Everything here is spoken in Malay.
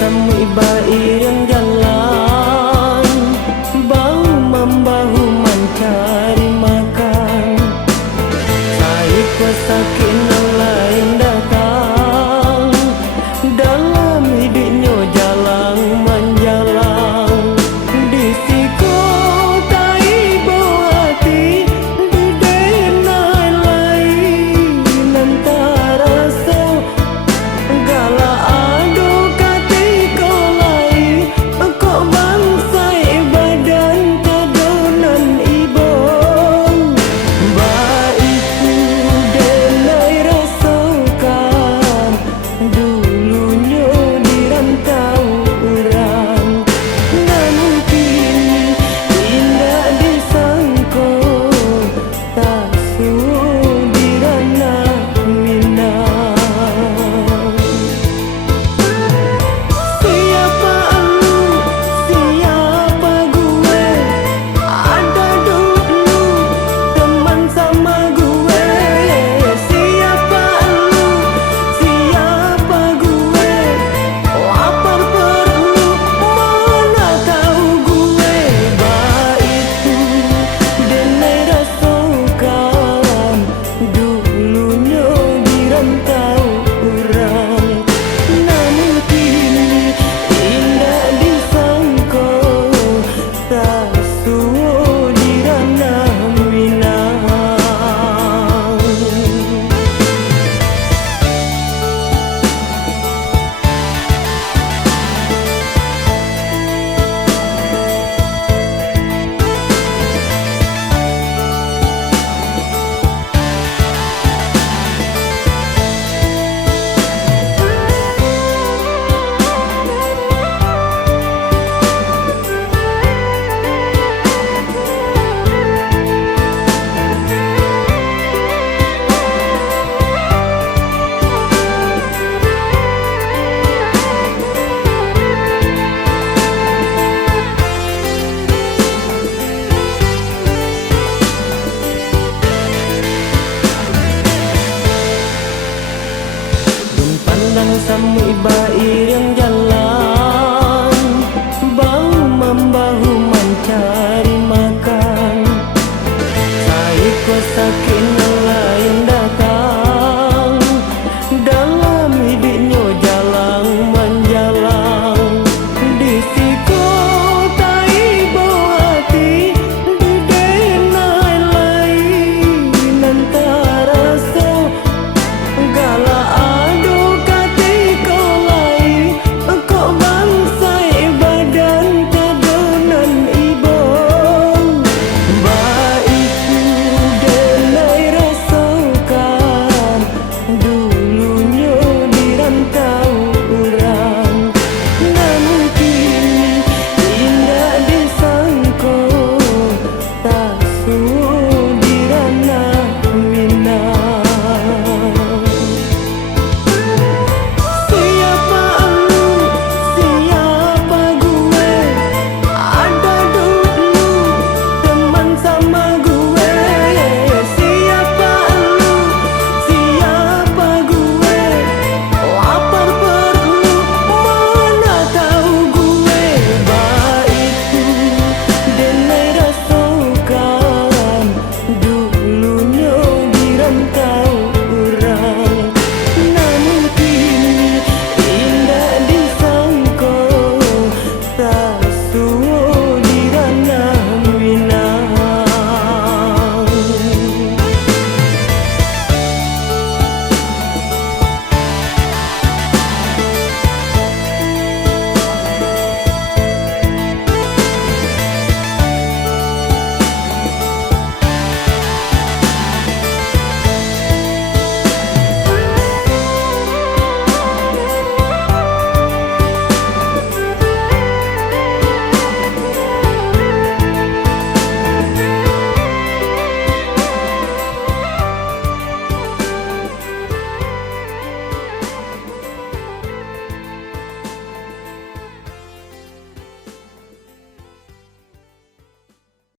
samui bairing jalan, bahu membahu mencari makan. Saya pesakit yang lain datang, dalam hidupnya jalan menjalang. Di siku tak ibu hati, di denai lain antara so gala adu katiko lain. Kok bangsai badan tadonan ibu, baiku denai rasakan dulunya dirantau orang. Namun kini indah disangka, tak sudirana minang. Siapa lu, siapa gue, ada dulu teman sama gue. Siapa lu, siapa gue, lapar perlu mana tahu gue. Baiku denai rasakan dulunya dirantau orang. Namun kini indah disangka, tak sudirana minang. Dun pandang samui bairing